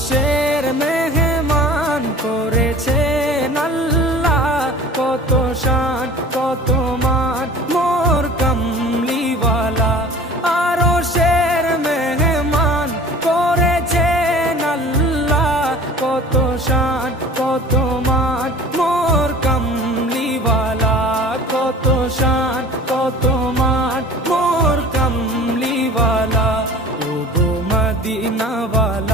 আরশের মেহমান করেছেন আল্লাহ, কত শান কত মান মোর কামলিওয়ালা। আরশের মেহমান করেছেন আল্লাহ, কত শান কত মান মোর কামলিওয়ালা, কত শান কত মান মোর কামলিওয়ালা। ও গো মদিনাওয়ালা